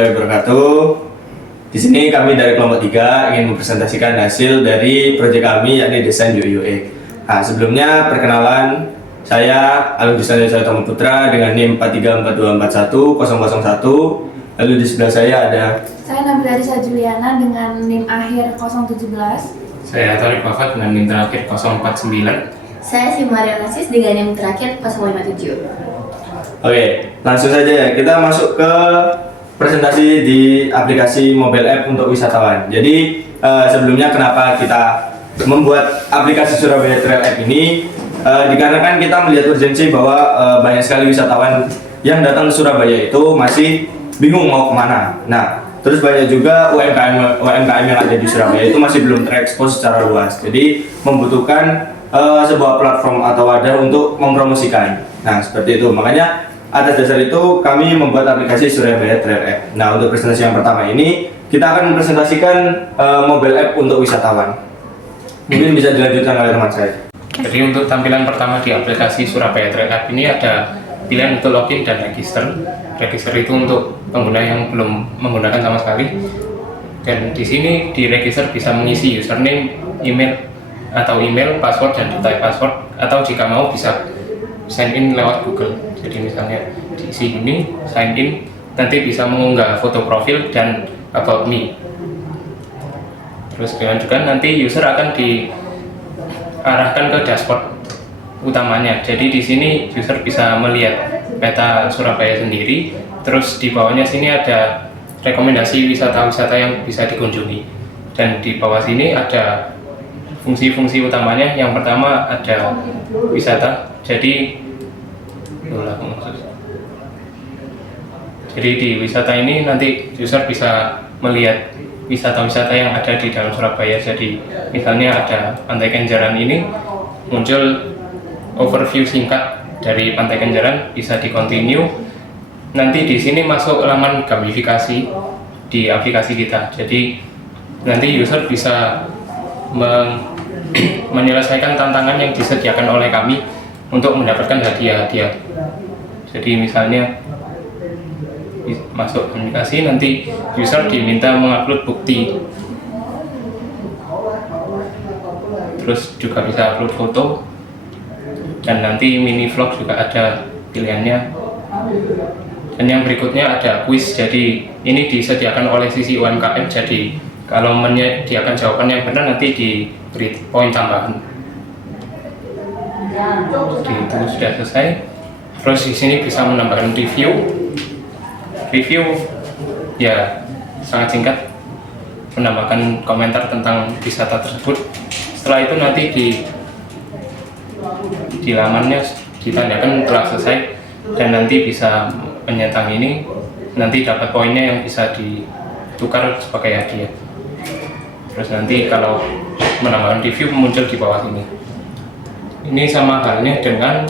warahmatullahi wabarakatuh. Di sini kami dari kelompok 3 ingin mempresentasikan hasil dari proyek kami yakni desain UI/UX. Nah, sebelumnya perkenalan, saya Alun Desain Utama Putra dengan NIM 434241 Lalu di sebelah saya ada Nabila Risa Juliana dengan NIM akhir 017. Saya Tarik Wafat dengan NIM terakhir 049. Saya Maria Nasis dengan NIM terakhir 057. Oke, langsung saja ya, kita masuk ke presentasi di aplikasi mobile app untuk wisatawan. Jadi sebelumnya kenapa kita membuat aplikasi Surabaya Trail App ini? Dikarenakan kita melihat urgensi bahwa banyak sekali wisatawan yang datang ke Surabaya itu masih bingung mau kemana. Nah, terus banyak juga UMKM yang ada di Surabaya itu masih belum terekspos secara luas. Jadi membutuhkan sebuah platform atau wadah untuk mempromosikan. Nah, seperti itu. Makanya atas dasar itu kami membuat aplikasi Surabaya Trail App. Nah, untuk presentasi yang pertama ini kita akan mempresentasikan mobile app untuk wisatawan. Mungkin bisa dilanjutkan oleh teman saya. Jadi untuk tampilan pertama di aplikasi Surabaya Trail App ini ada pilihan untuk login dan register. Register itu untuk pengguna yang belum menggunakan sama sekali. Dan di sini di register bisa mengisi username, email atau email, password dan detail password, atau jika mau bisa sign in lewat Google. Jadi misalnya diisi ini, sign in, nanti bisa mengunggah foto profil dan about me. Terus juga nanti user akan diarahkan ke dashboard utamanya. Jadi di sini user bisa melihat peta Surabaya sendiri. Terus di bawahnya sini ada rekomendasi wisata-wisata yang bisa dikunjungi. Dan di bawah sini ada fungsi-fungsi utamanya. Yang pertama ada wisata. Jadi di wisata ini nanti user bisa melihat wisata-wisata yang ada di dalam Surabaya. Jadi misalnya ada Pantai Kenjeran ini, muncul overview singkat dari Pantai Kenjeran, bisa di continue. Nanti di sini masuk laman gamifikasi di aplikasi kita. Jadi nanti user bisa menyelesaikan tantangan yang disediakan oleh kami untuk mendapatkan hadiah-hadiah. Jadi misalnya masuk aplikasi, nanti user diminta mengupload bukti, terus juga bisa upload foto, dan nanti mini vlog juga ada pilihannya. Dan yang berikutnya ada quiz. Jadi ini disediakan oleh sisi UMKM, jadi kalau menyediakan jawaban yang benar nanti diberi poin tambahan. Jadi itu sudah selesai. Terus di sini bisa menambahkan review ya sangat singkat, menambahkan komentar tentang wisata tersebut. Setelah itu nanti di lamannya ditandakan telah selesai, dan nanti bisa menyentang ini, nanti dapat poinnya yang bisa ditukar sebagai hadiah. Terus nanti kalau menambahkan review muncul di bawah sini. Ini sama halnya dengan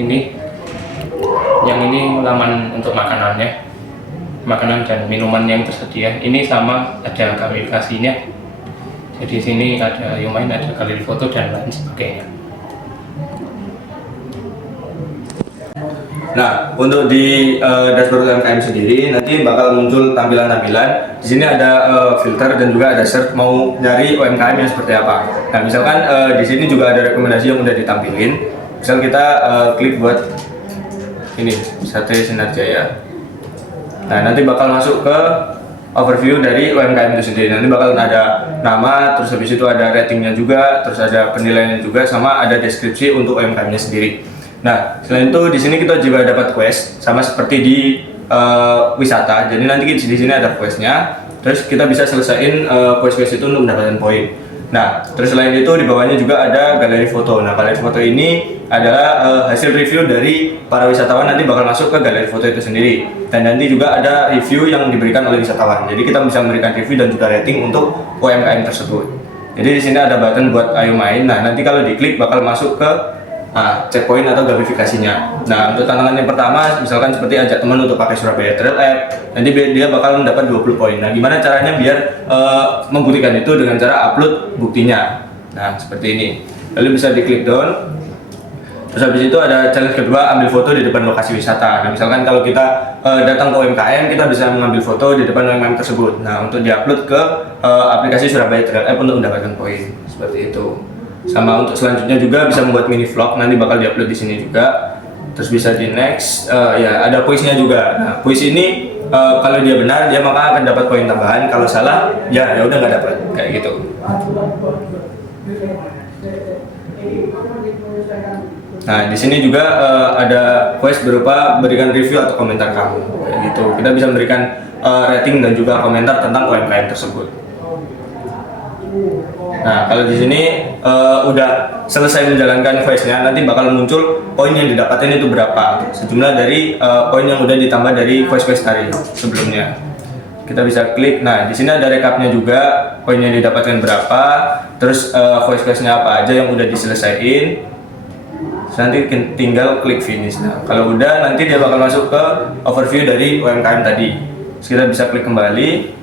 ini. Yang ini laman untuk makanannya, makanan dan minuman yang tersedia. Ini sama, ada gamifikasinya. Jadi di sini ada Yumain, ada galeri foto dan lain sebagainya. Nah, untuk di dashboard UMKM sendiri nanti bakal muncul tampilan-tampilan. Di sini ada filter dan juga ada search mau nyari UMKM yang seperti apa. Nah, misalkan di sini juga ada rekomendasi yang udah ditampilin. Misal kita klik buat ini Sate Sinarjaya. Nah, nanti bakal masuk ke overview dari UMKM itu sendiri. Nanti bakal ada nama, terus habis itu ada ratingnya juga, terus ada penilaiannya juga, sama ada deskripsi untuk UMKM-nya sendiri. Nah, selain itu di sini kita juga dapat quest sama seperti di wisata. Jadi nanti di sini ada questnya, terus kita bisa selesaiin quest-quest itu untuk mendapatkan poin. Nah, terus selain itu di bawahnya juga ada galeri foto. Nah, galeri foto ini adalah hasil review dari para wisatawan, nanti bakal masuk ke galeri foto itu sendiri. Dan nanti juga ada review yang diberikan oleh wisatawan. Jadi kita bisa memberikan review dan juga rating untuk UMKM tersebut. Jadi di sini ada button buat ayo main. Nah, nanti kalau diklik bakal masuk ke checkpoint atau gamifikasinya. Nah, untuk tantangan yang pertama misalkan seperti ajak teman untuk pakai Surabaya Trail App, nanti dia bakal mendapat 20 poin. Nah, gimana caranya biar membuktikan itu dengan cara upload buktinya. Nah, seperti ini. Lalu bisa diklik down. Terus habis itu ada challenge kedua, ambil foto di depan lokasi wisata. Nah, misalkan kalau kita datang ke UMKM, kita bisa mengambil foto di depan UMKM tersebut. Nah, untuk diupload ke aplikasi Surabaya Trail App untuk mendapatkan poin. Seperti itu. Sama untuk selanjutnya juga bisa membuat mini vlog, nanti bakal diupload di sini juga. Terus bisa di next, ya ada kuisnya juga. Nah, kuis ini kalau dia benar, dia maka akan dapat poin tambahan. Kalau salah, ya udah nggak dapat, kayak gitu. Nah, di sini juga ada quest berupa berikan review atau komentar kamu, kayak gitu. Kita bisa memberikan rating dan juga komentar tentang UMKM tersebut. Nah, kalau di sini udah selesai menjalankan quest-nya, nanti bakal muncul poin yang didapatkan itu berapa, sejumlah dari poin yang udah ditambah dari quest-quest tadi sebelumnya. Kita bisa klik. Nah, di sini ada recapnya juga, poin yang didapatkan berapa, terus quest-questnya apa aja yang udah diselesaikan. Nanti tinggal klik finish. Nah, kalau udah nanti dia bakal masuk ke overview dari UMKM tadi. Terus kita bisa klik kembali.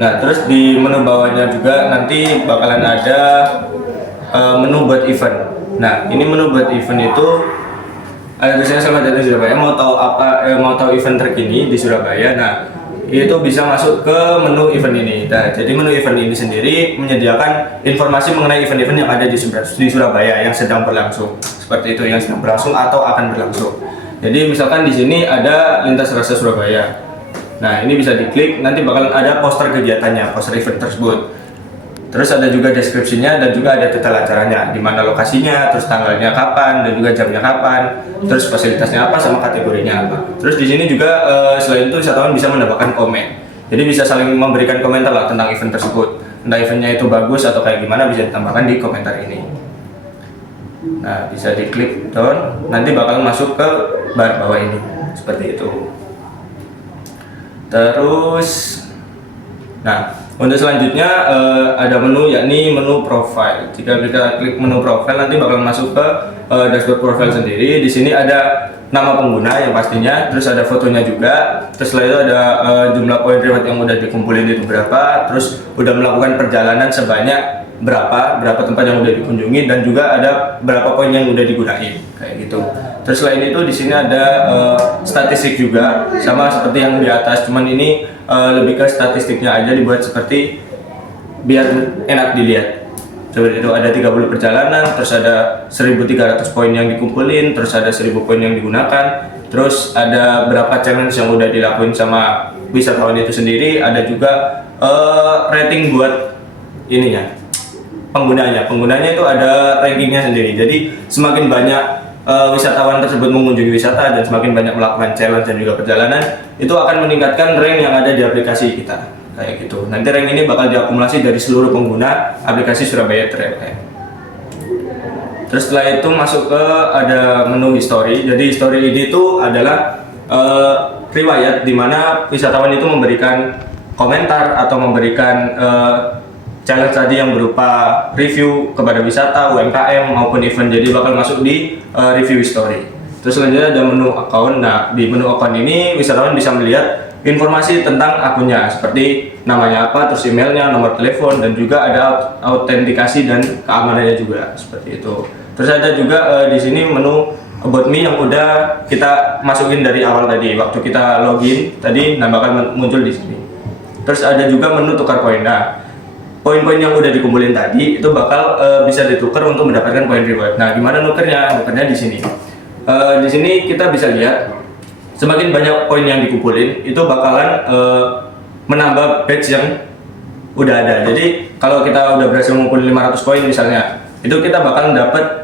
Nah, terus di menu bawahnya juga nanti bakalan ada menu buat event. Nah, ini menu buat event itu ada tulisannya Selamat Datang Surabaya. Mau tahu apa? Mau tahu event terkini di Surabaya. Nah, itu bisa masuk ke menu event ini. Nah, jadi menu event ini sendiri menyediakan informasi mengenai event-event yang ada di Surabaya yang sedang berlangsung. Seperti itu, yang sedang berlangsung atau akan berlangsung. Jadi misalkan di sini ada Lintas Rasa Surabaya. Nah, ini bisa diklik, nanti bakalan ada poster kegiatannya, poster event tersebut. Terus ada juga deskripsinya dan juga ada detail acaranya, di mana lokasinya, terus tanggalnya kapan dan juga jamnya kapan, terus fasilitasnya apa sama kategorinya apa. Terus di sini juga selain itu wisatawan bisa mendapatkan komen. Jadi bisa saling memberikan komentar lah tentang event tersebut. Entah eventnya itu bagus atau kayak gimana bisa ditambahkan di komentar ini. Nah, bisa diklik down, nanti bakal masuk ke bar bawah ini, seperti itu. Terus, nah, untuk selanjutnya ada menu, yakni menu profile. Jika kita klik menu profile, nanti bakal masuk ke dashboard profile sendiri. Di sini ada nama pengguna yang pastinya, terus ada fotonya juga. Terus setelah itu ada jumlah poin reward yang udah dikumpulin itu berapa. Terus udah melakukan perjalanan sebanyak berapa tempat yang udah dikunjungi, dan juga ada berapa poin yang udah digunain, kayak gitu. Terus selain itu di sini ada statistik juga, sama seperti yang di atas, cuman ini lebih ke statistiknya aja dibuat seperti biar enak dilihat. Seperti itu, ada 30 perjalanan, terus ada 1.300 poin yang dikumpulin, terus ada 1.000 poin yang digunakan, terus ada berapa challenge yang udah dilakuin sama wisatawan itu sendiri, ada juga rating buat ininya, penggunanya itu ada rankingnya sendiri. Jadi semakin banyak wisatawan tersebut mengunjungi wisata dan semakin banyak melakukan challenge dan juga perjalanan, itu akan meningkatkan rank yang ada di aplikasi kita, kayak gitu. Nanti rank ini bakal diakumulasi dari seluruh pengguna aplikasi Surabaya Trail App. Terus setelah itu masuk ke ada menu history. Jadi history ini itu adalah riwayat di mana wisatawan itu memberikan komentar atau memberikan challenge tadi yang berupa review kepada wisata, UMKM maupun event. Jadi bakal masuk di review history. Terus selanjutnya ada menu account. Nah, di menu account ini wisatawan bisa melihat informasi tentang akunnya, seperti namanya apa, terus emailnya, nomor telepon, dan juga ada autentikasi dan keamanannya juga, seperti itu. Terus ada juga di sini menu About Me yang udah kita masukin dari awal tadi, waktu kita login tadi, nah bakal muncul di sini. Terus ada juga menu tukar poin. Nah, poin-poin yang udah dikumpulin tadi itu bakal bisa ditukar untuk mendapatkan poin reward. Nah, gimana nukernya? Nukernya di sini. Di sini kita bisa lihat semakin banyak poin yang dikumpulin itu bakalan menambah badge yang udah ada. Jadi kalau kita udah berhasil mengumpulin 500 poin misalnya, itu kita bakalan dapat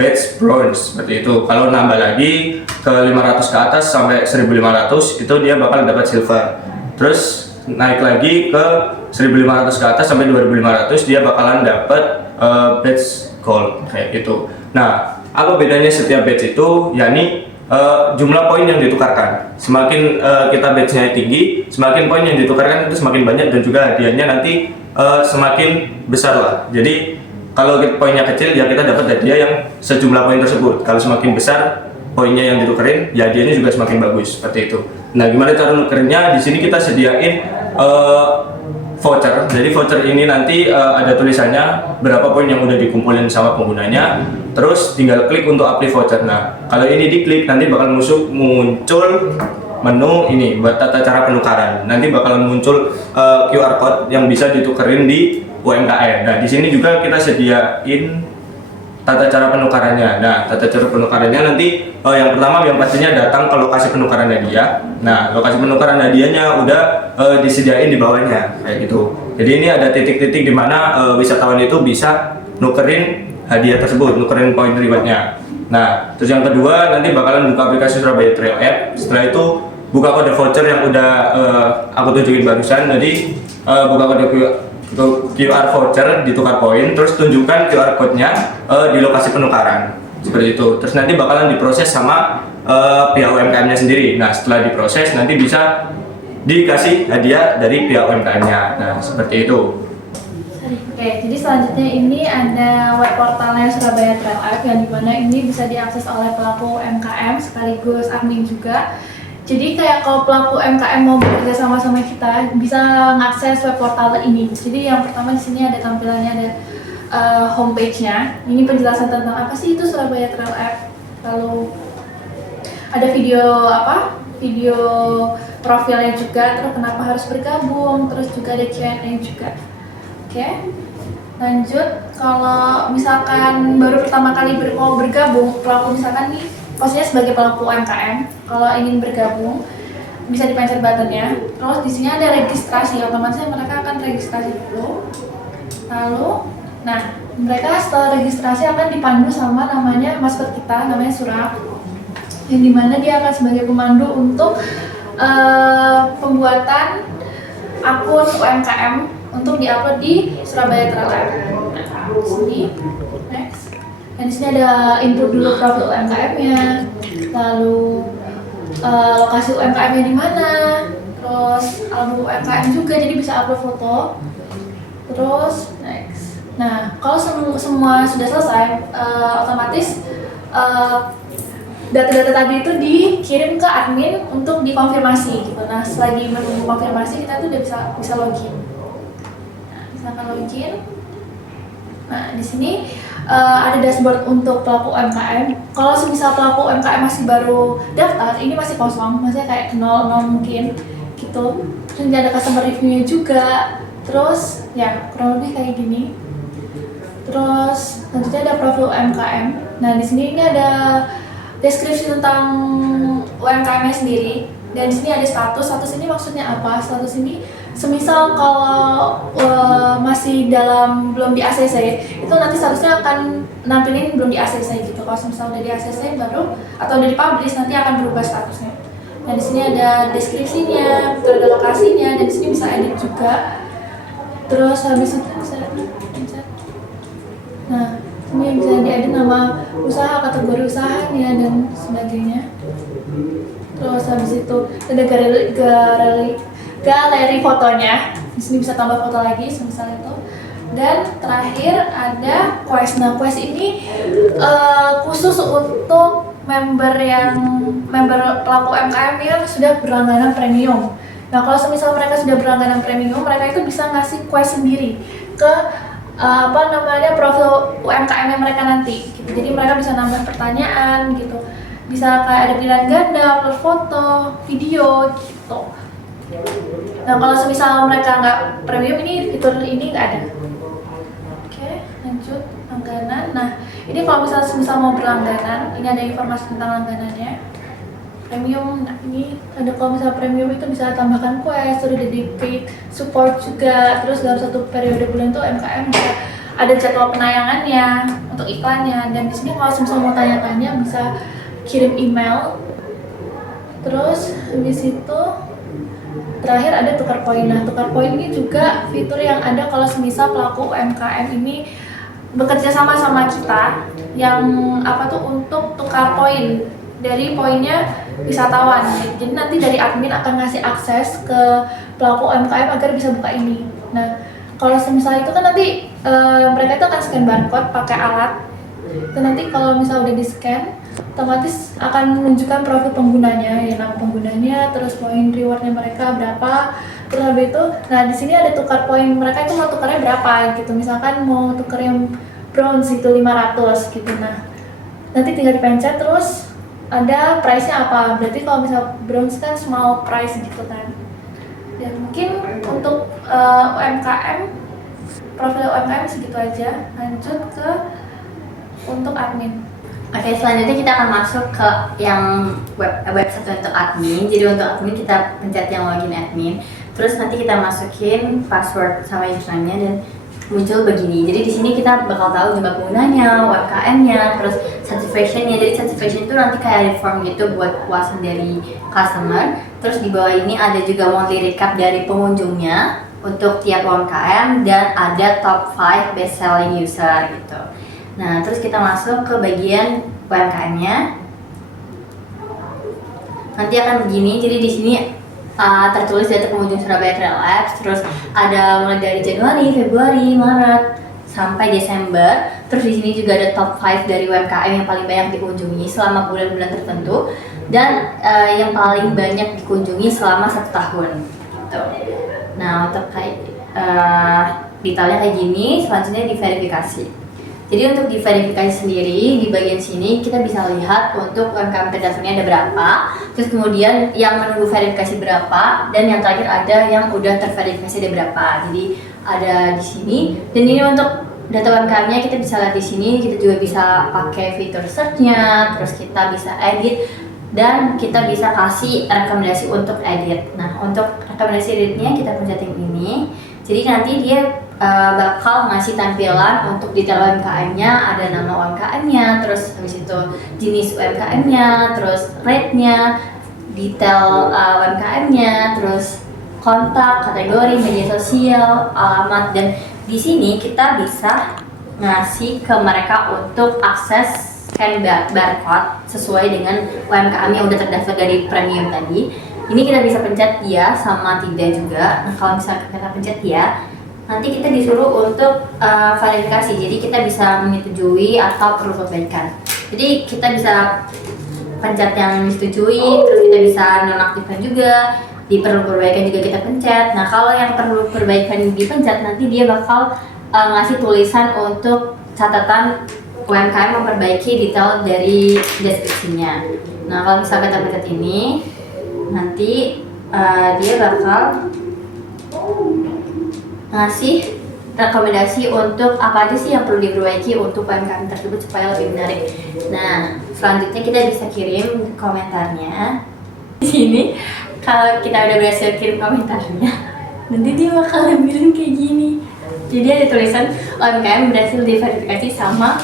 badge bronze seperti itu. Kalau nambah lagi ke 500 ke atas sampai 1500 itu dia bakal dapat silver. Terus naik lagi ke 1.500 ke atas sampai 2.500 dia bakalan dapat badge gold, kayak gitu. Nah, apa bedanya setiap badge itu? Yakni jumlah poin yang ditukarkan. Semakin kita badge-nya tinggi, semakin poin yang ditukarkan itu semakin banyak, dan juga hadiahnya nanti semakin besar lah. Jadi kalau poinnya kecil ya kita dapat hadiah yang sejumlah poin tersebut. Kalau semakin besar poinnya yang ditukerin, ya hadiahnya juga semakin bagus, seperti itu. Nah, gimana cara nukernya? Di sini kita sediain voucher. Jadi voucher ini nanti ada tulisannya berapa poin yang udah dikumpulin sama penggunanya. Terus tinggal klik untuk apply voucher. Nah, kalau ini diklik nanti bakal muncul menu ini buat tata cara penukaran. Nanti bakal muncul QR code yang bisa ditukerin di UMKM. Nah, di sini juga kita sediain tata cara penukarannya. Nah, tata cara penukarannya nanti yang pertama yang pastinya datang ke lokasi penukaran hadiah. Nah, lokasi penukaran hadiahnya udah disediain di bawahnya kayak gitu. Jadi ini ada titik-titik di mana wisatawan itu bisa nukerin hadiah tersebut, nukerin poin rewardnya. Nah, terus yang kedua nanti bakalan buka aplikasi Surabaya Trail App. Setelah itu buka kode voucher yang udah aku tunjukin barusan. Jadi buka kode QR voucher, ditukar poin, terus tunjukkan QR code-nya di lokasi penukaran seperti itu. Terus nanti bakalan diproses sama pihak UMKM-nya sendiri. Nah, setelah diproses nanti bisa dikasih hadiah dari pihak UMKM-nya. Nah, seperti itu. Oke, jadi selanjutnya ini ada web portalnya Surabaya Trail App yang dimana ini bisa diakses oleh pelaku UMKM sekaligus admin juga. Jadi kayak kalau pelaku UMKM mau bekerja sama kita bisa mengakses web portal ini. Jadi yang pertama di sini ada tampilannya, ada homepage-nya. Ini penjelasan tentang apa sih itu Surabaya Trail App. Lalu ada video profilnya juga, terus kenapa harus bergabung, terus juga ada Q&A juga. Oke, lanjut. Kalau misalkan baru pertama kali mau bergabung, pelaku misalkan nih posisinya sebagai pelaku UMKM, kalau ingin bergabung bisa dipencet buttonnya. Terus di sini ada registrasi, otomatis mereka akan registrasi dulu. Lalu, nah mereka setelah registrasi akan dipandu sama namanya masker kita, namanya Surap, yang dimana dia akan sebagai pemandu untuk pembuatan akun UMKM untuk diupload di Surabaya Trail App. Nah, di sini, next. Dan di sini ada input dulu profil UMKM-nya, lalu lokasi UMKM-nya di mana, terus album UMKM juga, jadi bisa upload foto. Terus next. Nah, kalau semua sudah selesai, otomatis data-data tadi itu dikirim ke admin untuk dikonfirmasi gitu. Nah, selagi menunggu konfirmasi kita tuh udah bisa login. Misalkan login. Nah, di sini ada dashboard untuk pelaku UMKM. Kalau semisal pelaku UMKM masih baru daftar, ini masih kosong, maksudnya kayak 0 mungkin gitu. Terus ada customer review-nya juga. Terus ya kurang lebih kayak gini. Terus selanjutnya ada profil UMKM. Nah, di sini ini ada deskripsi tentang UMKM-nya sendiri. Dan di sini ada status ini maksudnya apa? Status ini semisal kalau masih belum di ACC, itu nanti statusnya akan nampilin belum di ACC gitu. Kalau semisal udah di ACC baru atau udah dipublish nanti akan berubah statusnya. Nah, di sini ada deskripsinya, ada lokasinya, dan di sini bisa edit juga. Terus habis itu bisa pencet. Nah, ini bisa diedit nama usaha, kategori usahanya dan sebagainya. Terus habis itu ada galeri fotonya. Di sini bisa tambah foto lagi semisal itu. Dan terakhir ada quest. Nah, quest ini khusus untuk member pelaku UMKM yang sudah berlangganan premium. Nah, kalau semisal mereka sudah berlangganan premium, mereka itu bisa ngasih quest sendiri ke profil UMKM mereka nanti gitu. Jadi mereka bisa nambah pertanyaan gitu. Bisa kayak ada pilihan ganda, upload foto, video gitu. Nah, kalau semisal mereka nggak premium, ini fitur ini nggak ada. Oke, lanjut langganan. Nah, ini kalau semisal mau berlangganan, ini ada informasi tentang langganannya. Premium, nah ini ada kalau misalnya premium itu bisa tambahkan quest, terus dedicate support juga. Terus dalam satu periode bulan itu UMKM bisa ada jadwal penayangannya untuk iklannya. Dan di sini kalau semisal mau tanya-tanya bisa kirim email. Terus habis itu terakhir ada tukar poin. Nah, tukar poin ini juga fitur yang ada kalau semisal pelaku UMKM ini bekerja sama kita yang untuk tukar poin dari poinnya wisatawan. Jadi nanti dari admin akan ngasih akses ke pelaku UMKM agar bisa buka ini. Nah, kalau semisal itu kan nanti mereka itu akan scan barcode pakai alat. Dan nanti kalau misal udah di scan, otomatis akan menunjukkan profil penggunanya, ya nama penggunanya, terus poin rewardnya mereka berapa, Terus habis itu, nah di sini ada tukar poin, mereka itu mau tukarnya berapa gitu. Misalkan mau tukar yang bronze itu 500 gitu. Nah, nanti tinggal dipencet terus ada price-nya apa. Berarti kalau misal bronze kan small price gitu kan. Dan mungkin untuk UMKM, profil UMKM segitu aja. Lanjut ke untuk admin. Oke, selanjutnya kita akan masuk ke yang website untuk admin. Jadi untuk admin kita pencet yang login admin. Terus nanti kita masukin password sama username-nya dan muncul begini. Jadi di sini kita bakal tahu jumlah penggunanya, UMKM-nya, terus certification-nya. Jadi certification itu nanti kayak form gitu buat puasan dari customer. Terus di bawah ini ada juga monthly recap dari pengunjungnya untuk tiap UMKM dan ada top 5 best selling user gitu. Nah, terus kita masuk ke bagian UMKM-nya. Nanti akan begini. Jadi di sini tertulis data pengunjung Surabaya Trail Labs. Terus ada mulai dari Januari, Februari, Maret sampai Desember. Terus di sini juga ada top 5 dari UMKM yang paling banyak dikunjungi selama bulan-bulan tertentu dan yang paling banyak dikunjungi selama 1 tahun. Gitu. Nah, untuk kayak detailnya kayak gini. Selanjutnya diverifikasi. Jadi untuk diverifikasi sendiri di bagian sini kita bisa lihat untuk UMKM terdaftarnya ada berapa, terus kemudian yang menunggu verifikasi berapa, dan yang terakhir ada yang udah terverifikasi ada berapa. Jadi ada di sini. Dan ini untuk data UMKM-nya kita bisa lihat di sini. Kita juga bisa pakai fitur search-nya, terus kita bisa edit dan kita bisa kasih rekomendasi untuk edit. Nah, untuk rekomendasi editnya kita pencet yang ini. Jadi nanti dia bakal ngasih tampilan untuk detail UMKM-nya, ada nama UMKM-nya, terus habis itu jenis UMKM-nya, terus rate-nya, detail UMKM-nya, terus kontak, kategori, media sosial, alamat, dan di sini kita bisa ngasih ke mereka untuk akses scan barcode sesuai dengan UMKM yang udah terdaftar dari premium tadi. Ini kita bisa pencet ya sama tidak juga. Nah, kalau misalnya kita pencet ya, nanti kita disuruh untuk verifikasi. Jadi kita bisa menyetujui atau perlu perbaikan. Jadi kita bisa pencet yang disetujui, terus kita bisa nonaktifkan juga. Di perlu perbaikan juga kita pencet. Nah, kalau yang perlu perbaikan dipencet, nanti dia bakal ngasih tulisan untuk catatan UMKM memperbaiki detail dari deskripsinya. Nah, kalau misalnya kita pencet ini, nanti dia bakal ngasih rekomendasi untuk apa aja sih yang perlu diperbaiki untuk UMKM tersebut supaya lebih menarik. Nah, selanjutnya kita bisa kirim komentarnya. Di sini kalau kita udah berhasil kirim komentarnya, nanti dia bakal bilang kayak gini. Jadi ada tulisan UMKM berhasil diverifikasi sama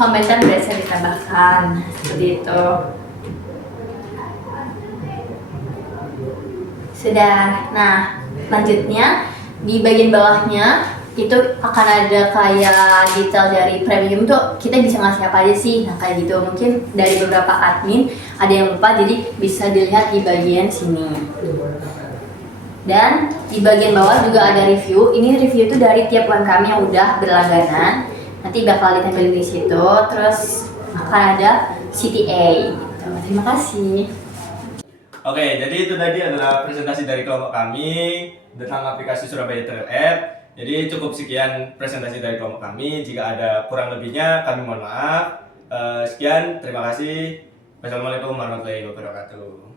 komentar berhasil ditambahkan, seperti itu. Sudah. Nah, lanjutnya di bagian bawahnya itu akan ada kayak detail dari premium tuh kita bisa ngasih apa aja sih. Nah, kayak gitu. Mungkin dari beberapa admin ada yang lupa, jadi bisa dilihat di bagian sini. Dan di bagian bawah juga ada review. Ini review itu dari tiap UMKM yang udah berlangganan. Nanti bakal ditampilkan di situ. Terus akan ada CTA gitu. Terima kasih. Oke, jadi itu tadi adalah presentasi dari kelompok kami tentang aplikasi Surabaya Trail App. Jadi cukup sekian presentasi dari kelompok kami. Jika ada kurang lebihnya, kami mohon maaf. Sekian, terima kasih. Wassalamualaikum warahmatullahi wabarakatuh.